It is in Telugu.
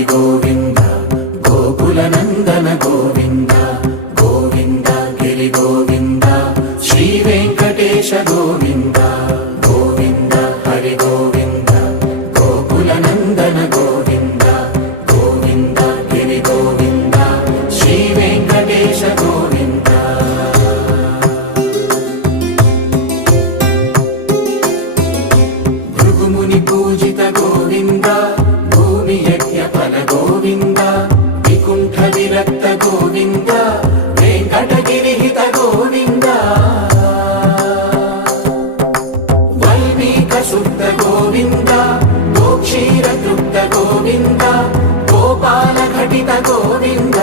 హరి గోవింద గోకుల నందన గోవింద గోవింద గిరి గోవింద శ్రీ వెంకటేశ గోవింద గోవింద హరి గోవింద గోకుల నందన గోవింద గోవింద గిరి గోవింద శ్రీ వెంకటేశ గోవింద భృగుముని పూజిత గోవింద భూమి యజ్ఞ ఫల గోవింద వికుంఠ విరక్త గోవింద వెంకటగిరిహిత గోవింద వల్మీక శుద్ధ గోవింద గోక్షీర తృప్త గోవింద గోపాల ఘటిత గోవింద